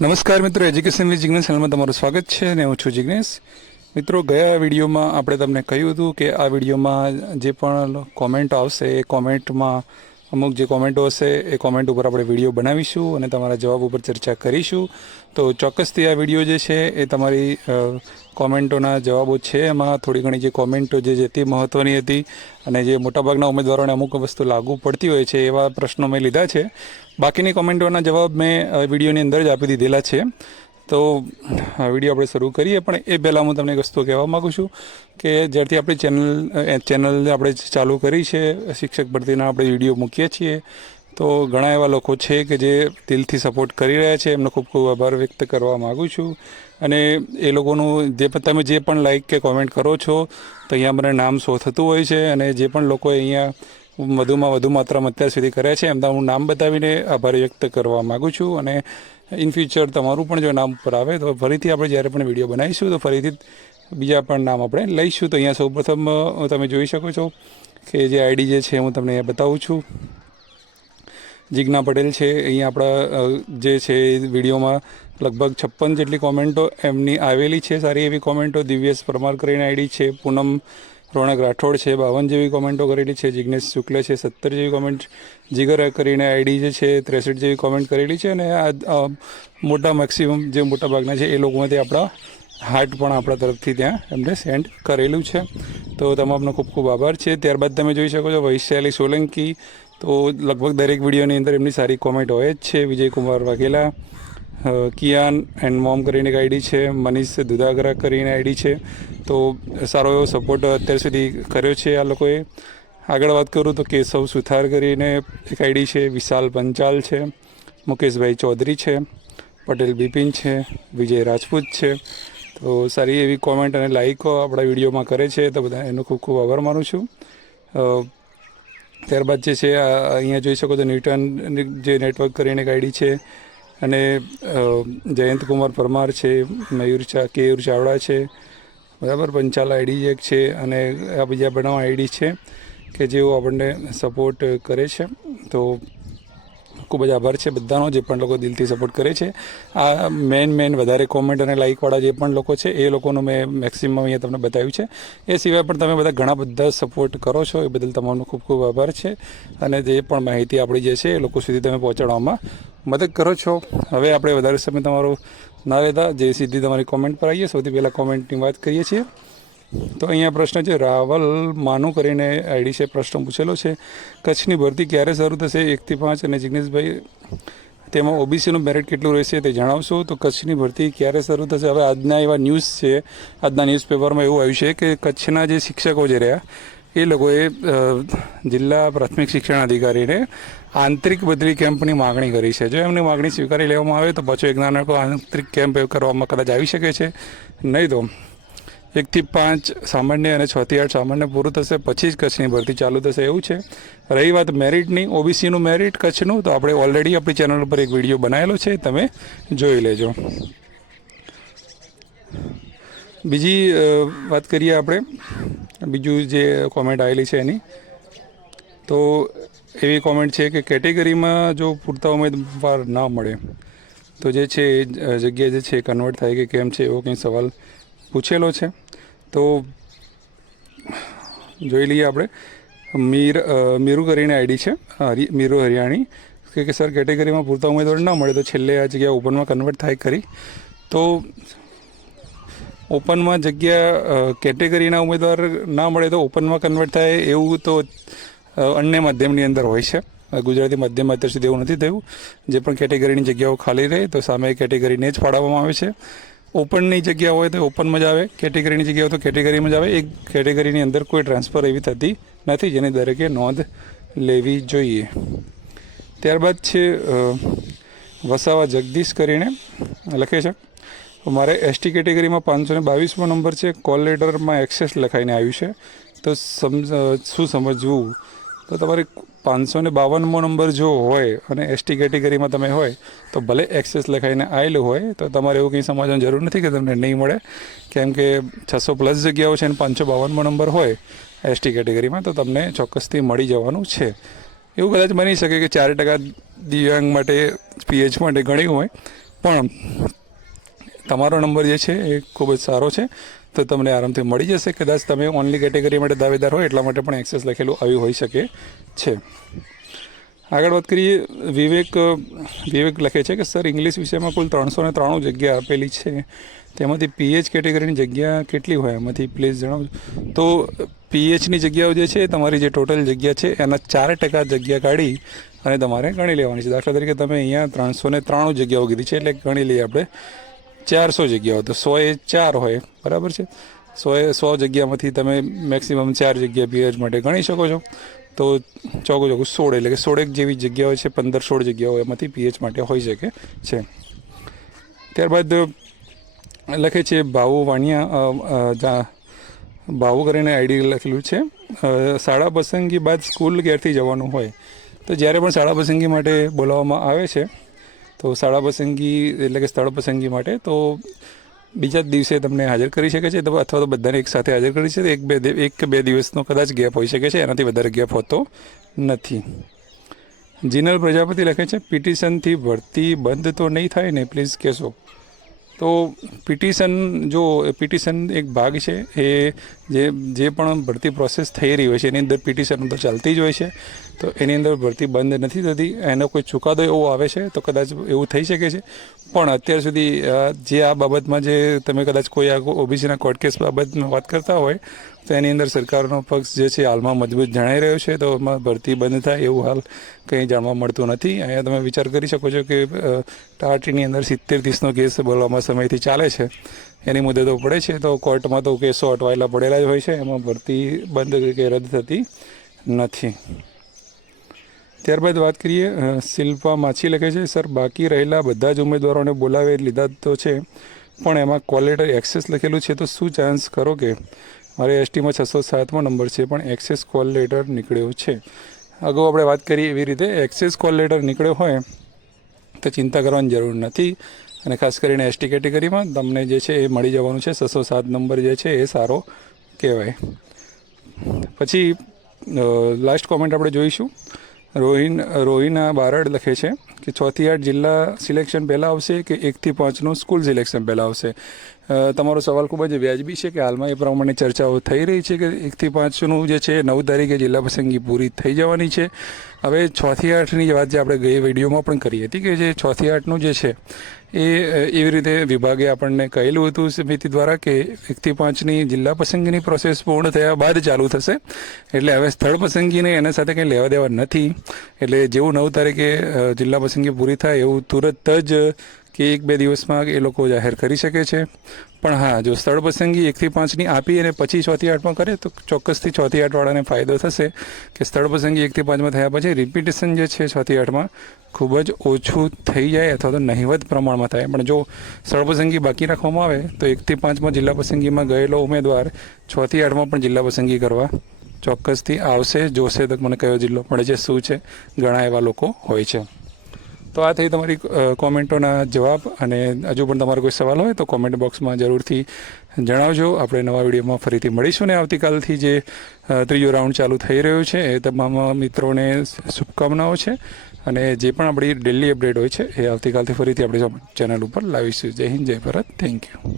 નમસ્કાર મિત્રો, education with Jignesh ચેનલમાં તમારું સ્વાગત છે અને હું છું જિગ્નેશ. મિત્રો, ગયા વિડીયોમાં આપણે તમને કહ્યું હતું કે આ વિડીયોમાં જે પણ કોમેન્ટો આવશે એ કોમેન્ટમાં અમુક જે કોમેન્ટો હશે એ કોમેન્ટ ઉપર આપણે વિડીયો બનાવીશું અને તમારા જવાબ ઉપર ચર્ચા કરીશું. તો ચોક્કસથી આ વિડીયો જે છે એ તમારી કોમેન્ટોના જવાબો છે. એમાં થોડી ઘણી જે કોમેન્ટો જે હતી મહત્ત્વની હતી અને જે મોટાભાગના ઉમેદવારોને અમુક વસ્તુ લાગુ પડતી હોય છે એવા પ્રશ્નો મેં લીધા છે. બાકીની કોમેન્ટોના જવાબ મેં વિડીયોની અંદર જ આપી દીધેલા છે. તો વિડીયો આપણે શરૂ કરીએ, પણ એ પહેલાં હું તમને એક વસ્તુ કહેવા માગું છું કે જ્યારથી આપણી ચેનલ આપણે ચાલુ કરી છે, શિક્ષક ભરતીના આપણે વિડીયો મૂકીએ છીએ, તો ઘણા એવા લોકો છે કે જે દિલથી સપોર્ટ કરી રહ્યા છે. એમનો ખૂબ ખૂબ આભાર વ્યક્ત કરવા માગું છું. અને એ લોકોનું તમે જે પણ લાઈક કે કોમેન્ટ કરો છો તો અહીંયા મને નામ શો થતું હોય છે. અને જે પણ લોકોએ અહીંયા વધુમાં વધુ માત્રામાં અત્યાર સુધી કર્યા છે એમના હું નામ બતાવીને આભાર વ્યક્ત કરવા માગું છું. અને ઇન ફ્યુચર તમારું પણ જો નામ ઉપર આવે તો ફરીથી આપણે જ્યારે પણ વિડીયો બનાવીશું તો ફરીથી બીજા પણ નામ આપણે લઈશું. તો અહીંયા સૌપ્રથમ તમે જોઈ શકો છો કે જે આઈડી જે છે હું તમને અહીંયા બતાવું છું. જિજ્ઞા પટેલ છે. અહીંયા આપણા જે છે વિડીયોમાં લગભગ 56 જેટલી કોમેન્ટો એમની આવેલી છે, સારી એવી કોમેન્ટો. દિવ્યેશ પરમાર કરીને આઈડી છે. પૂનમ રોનક રાઠોડ છે, 52 જેવી કોમેન્ટો કરેલી છે. જિગ્નેશ શુક્લ છે, 17 જેવી કોમેન્ટ. જીગર કરીને આઈડી જે છે 63 જેવી કોમેન્ટ કરેલી છે. અને આ મોટા મેક્સિમમ જે મોટા ભાગના છે એ લોકોમાંથી આપણા હાર્ટ પણ આપણા તરફથી ત્યાં એમને સેન્ડ કરેલું છે. તો તમામનો ખૂબ ખૂબ આભાર છે. ત્યારબાદ તમે જોઈ શકો છો વૈશાલી સોલંકી. તો લગભગ દરેક વિડીયોની અંદર એમની સારી કોમેન્ટ હોય જ છે. વિજયકુમાર વાઘેલા, કિયાન એન્ડ મોમ કરીને એક આઈડી છે. મનીષ દુધાગરા કરીને આઈડી છે. તો સારો એવો સપોર્ટ અત્યાર સુધી કર્યો છે આ લોકોએ. આગળ વાત કરું તો કેશવ સુથાર કરીને એક આઈડી છે. વિશાલ પંચાલ છે. મુકેશભાઈ ચૌધરી છે. પટેલ બિપિન છે. વિજય રાજપૂત છે. તો સારી એવી કોમેન્ટ અને લાઇકો આપણા વિડીયોમાં કરે છે, તો બધા એનો ખૂબ ખૂબ આભાર માનું છું. ત્યારબાદ જે છે અહીંયા જોઈ શકો તો ન્યૂટન જે નેટવર્ક કરીને એક આઈડી છે. અને જયંતકુમાર પરમાર છે. કેયુર ચાવડા છે, બરાબર. પંચાલ આઈડી એક છે. અને આ બીજા બનાવ આઈડી છે કે જેઓ આપણને સપોર્ટ કરે છે. તો ખૂબ જ આભાર છે બધાનો, જે પણ લોકો દિલથી સપોર્ટ કરે છે. આ મેન વધારે કોમેન્ટ અને લાઇકવાળા જે પણ લોકો છે એ લોકોનું મેં મેક્સિમમ અહીંયા તમને બતાવ્યું છે. એ સિવાય પણ તમે ઘણા બધા સપોર્ટ કરો છો, એ બદલ તમારો ખૂબ ખૂબ આભાર છે. અને જે પણ માહિતી આપણી જે છે એ લોકો સુધી તમે પહોંચાડવામાં મદદ કરો છો. હવે આપણે વધારે સમય તમારો ના લેતા જે સીધી તમારી કોમેન્ટ પર આવીએ. સૌથી પહેલાં કોમેન્ટની વાત કરીએ છીએ. તો અહીંયા પ્રશ્ન છે, રાવલ માનું કરીને આઈડી છે, પ્રશ્ન પૂછેલો છે, કચ્છની ભરતી ક્યારે શરૂ થશે 1 થી 5? અને જિગ્નેશભાઈ તેમાં ઓબીસીનું મેરિટ કેટલું રહેશે તે જણાવશો. તો કચ્છની ભરતી ક્યારે શરૂ થશે? હવે આજના એવા ન્યૂઝ છે, આજના ન્યૂઝપેપરમાં એવું આવ્યું છે કે કચ્છના જે શિક્ષકો જે રહ્યા એ લોકોએ જિલ્લા પ્રાથમિક શિક્ષણ અધિકારીને આંતરિક બદલી કેમ્પની માગણી કરી છે. જો એમની માગણી સ્વીકારી લેવામાં આવે તો પાછો એક નાનકડો આંતરિક કેમ્પ કરવામાં કદાચ આવી શકે છે. નહીં તો 1 થી 5 સામાન્ય અને 6 થી 8 સામાન્ય પૂરું થશે, પછી જ કચ્છની ભરતી ચાલુ થશે એવું છે. રહી વાત મેરિટની, ઓબીસીનું મેરિટ કચ્છનું, તો આપણે ઓલરેડી આપણી ચેનલ ઉપર એક વિડીયો બનાવેલો છે, તમે જોઈ લેજો. બીજી વાત કરીએ આપણે, બીજું જે કોમેન્ટ આવેલી છે એની, તો એવી કોમેન્ટ છે કે કેટેગરીમાં જો પૂરતા ઉમેદવાર ના મળે તો જે છે એ જગ્યા જે છે કન્વર્ટ થાય કે કેમ છે, એવો કંઈ સવાલ પૂછેલો છે. તો જોઈ લઈએ આપણે. મીરુ કરીને આઈડી છે, મીરુ હરિયાણી, કે સર કેટેગરીમાં પૂરતા ઉમેદવાર ના મળે તો છેલ્લે આ જગ્યા ઓપનમાં કન્વર્ટ થાય ખરી? તો ઓપનમાં જગ્યા કેટેગરીના ઉમેદવાર ના મળે તો ઓપનમાં કન્વર્ટ થાય એવું તો અન્ય માધ્યમની અંદર હોય છે. ગુજરાતી માધ્યમમાં અત્યાર સુધી એવું નથી થયું. જે પણ કેટેગરીની જગ્યાઓ ખાલી રહે તો સામે કેટેગરીને જ ફાળવવામાં આવે છે. ઓપનની જગ્યા હોય તો ઓપનમાં જ આવે, કેટેગરીની જગ્યા હોય તો કેટેગરીમાં જ આવે. એક કેટેગરીની અંદર કોઈ ટ્રાન્સફર એવી થતી નથી, જેની દરેકે નોંધ લેવી જોઈએ. ત્યારબાદ છે વસાવા જગદીશ કરીને લખે છે, મારે એસટી કેટેગરીમાં 522મો નંબર છે, કોલ લેટરમાં એક્સેસ લખાઈને આવ્યું છે, તો શું સમજવું? તો તમારે 552મો નંબર જો હોય અને એસટી કેટેગરીમાં તમે હોય તો ભલે એક્સેસ લખાઈને આવેલું હોય તો તમારે એવું કંઈ સમજવાની જરૂર નથી કે તમને નહીં મળે. કેમ કે 600+ જગ્યાઓ છે અને 552મો નંબર હોય એસટી કેટેગરીમાં તો તમને ચોક્કસથી મળી જવાનું છે. એવું કદાચ બની શકે કે 4% દિવ્યાંગ માટે, પીએચ માટે ઘણી હોય, પણ તમારો નંબર જે છે એ ખૂબ જ સારો છે, તો તમને આરામથી મળી જશે. કદાચ તમે ઓનલી કેટેગરી માટે દાવેદાર હોય એટલા માટે પણ એક્સેસ લખેલું આવ્યું હોઈ શકે છે. આગળ વાત કરીએ, વિવેક લખે છે કે સર ઇંગ્લિશ વિષયમાં કુલ 393 જગ્યા આપેલી છે, તેમાંથી પીએચ કેટેગરીની જગ્યા કેટલી હોય એમાંથી પ્લીઝ જણાવજો. તો પીએચની જગ્યાઓ જે છે તમારી જે ટોટલ જગ્યા છે એના 4% જગ્યા કાઢી અને તમારે ગણી લેવાની છે. દાખલા તરીકે તમે અહીંયા 393 જગ્યાઓ કીધી છે એટલે ગણી લઈએ આપણે 400 જગ્યાઓ, તો 100 એ 4 હોય, બરાબર છે. 100 જગ્યામાંથી તમે મેક્સિમમ 4 જગ્યા પીએચ માટે ગણી શકો છો. તો ચોગું 16 એટલે કે 16 જેવી જગ્યાઓ છે, 15-16 જગ્યાઓ એમાંથી પીએચ માટે હોઈ શકે છે. ત્યારબાદ લખે છે ભાવુ વાણિયા, ભાવુ કરીને આઈડી લખેલું છે, શાળા પસંદગી બાદ સ્કૂલ ઘેરથી જવાનું હોય તો જ્યારે પણ શાળા પસંદગી માટે બોલાવવામાં આવે છે તો શાળા પસંદગી એટલે કે સ્થળ પસંદગી માટે તો બીજા જ દિવસે તમને હાજર કરી શકે છે, અથવા તો બધાને એક સાથે હાજર કરી છે. એક કે બે દિવસનો કદાચ ગેપ હોઈ શકે છે, એનાથી વધારે ગેપ હોતો નથી. જીનલ પ્રજાપતિ લખે છે પિટિશનથી ભરતી બંધ તો નહીં થાય ને, પ્લીઝ કહેશો. તો પિટિશન એક ભાગ છે, એ જે પણ ભરતી પ્રોસેસ થઈ રહી હોય છે એની અંદર પિટિશન તો ચાલતી જ હોય છે, તો એની અંદર ભરતી બંધ નથી થતી. એનો કોઈ ચુકાદો એવો આવે છે તો કદાચ એવું થઈ શકે છે, પણ અત્યાર સુધી જે આ બાબતમાં જે તમે કદાચ કોઈ ઓબીસીના કોર્ટ કેસ બાબતમાં વાત કરતા હોય તો એની અંદર સરકારનો પક્ષ જે છે હાલમાં મજબૂત જણાઈ રહ્યો છે, તો એમાં ભરતી બંધ થાય એવું હાલ કંઈ જાણવા મળતું નથી. અહીંયા તમે વિચાર કરી શકો છો કે ટાટીની અંદર 70-30નો કેસ બોલવામાં સમયથી ચાલે છે, એની મુદતો પડે છે, તો કોર્ટમાં તો કેસો અટવાયેલા પડેલા જ હોય છે, એમાં ભરતી બંધ કે રદ થતી નથી. ત્યારબાદ વાત કરીએ, શિલ્પા માછી લખે છે સર બાકી રહેલા બધા જ ઉમેદવારોને બોલાવી લીધા તો છે, પણ એમાં કોલ લેટર એક્સેસ લખેલું છે, તો શું ચાન્સ કરો કે મારે એસટીમાં 607મો નંબર છે પણ એક્સેસ કોલ લેટર નીકળ્યો છે. અગાઉ આપણે વાત કરીએ એવી રીતે એક્સેસ કોલ લેટર નીકળ્યો હોય તો ચિંતા કરવાની જરૂર નથી, અને ખાસ કરીને એસટી કેટેગરીમાં તમને જે છે એ મળી જવાનું છે. 607 નંબર જે છે એ સારો કહેવાય. પછી લાસ્ટ કોમેન્ટ આપણે જોઈશું. રોહિના બારડ લખે છે કે 6 થી 8 જિલ્લા સિલેક્શન પહેલાં આવશે કે 1 થી 5નું સ્કૂલ સિલેક્શન પહેલાં આવશે. તમારો સવાલ ખૂબ જ વ્યાજબી છે કે હાલમાં એ પ્રમાણે ચર્ચાઓ થઈ રહી છે કે 1 થી 5નું જે છે 9 તારીખે જિલ્લા પસંદગી પૂરી થઈ જવાની છે. હવે 6 થી 8ની વાત જે આપણે ગઈ વિડીયોમાં પણ કરી હતી કે જે 6 થી 8નું જે છે એ એવી રીતે વિભાગે આપણને કહેલું હતું સમિતિ દ્વારા કે 1 થી 5ની જિલ્લા પસંદગીની પ્રોસેસ પૂર્ણ થયા બાદ ચાલુ થશે, એટલે હવે સ્થળ પસંદગીને એના સાથે કંઈ લેવા દેવા નથી. એટલે જેવું 9 તારીખે જિલ્લા પસંદગી પૂરી થાય એવું તુરત જ કે 1-2 દિવસમાં એ લોકો જાહેર કરી શકે છે. પણ હા, જો સ્થળ પસંદગી 1 થી 5ની આપી અને પછી 6 થી 8માં કરે તો ચોક્કસથી 6 થી 8 વાળાને ફાયદો થશે કે સ્થળ પસંદગી 1 થી 5માં થયા પછી રિપીટેશન જે છે 6 થી 8માં ખૂબ જ ઓછું થઈ જાય અથવા તો નહિવત પ્રમાણમાં થાય. પણ જો સ્થળ પસંદગી બાકી રાખવામાં આવે તો 1 થી 5માં જિલ્લા પસંદગીમાં ગયેલો ઉમેદવાર 6 થી 8માં પણ જિલ્લા પસંદગી કરવા ચોક્કસથી આવશે, જોશે તો મને કયો જિલ્લો મળે છે, શું છે, ઘણા એવા લોકો હોય છે. તો આ થઈ તમારી કોમેન્ટોના જવાબ, અને હજુ પણ તમારો કોઈ સવાલ હોય તો કોમેન્ટ બોક્સમાં જરૂરથી જણાવજો. આપણે નવા વિડીયોમાં ફરીથી મળીશું, ને આવતીકાલથી જે ત્રીજો રાઉન્ડ ચાલુ થઈ રહ્યો છે એ તમામ મિત્રોને શુભકામનાઓ છે, અને જે પણ આપણી ડેલી અપડેટ હોય છે એ આવતીકાલથી ફરીથી આપણી ચેનલ ઉપર લાવીશું. જય હિન્દ, જય ભારત, થેન્ક યુ.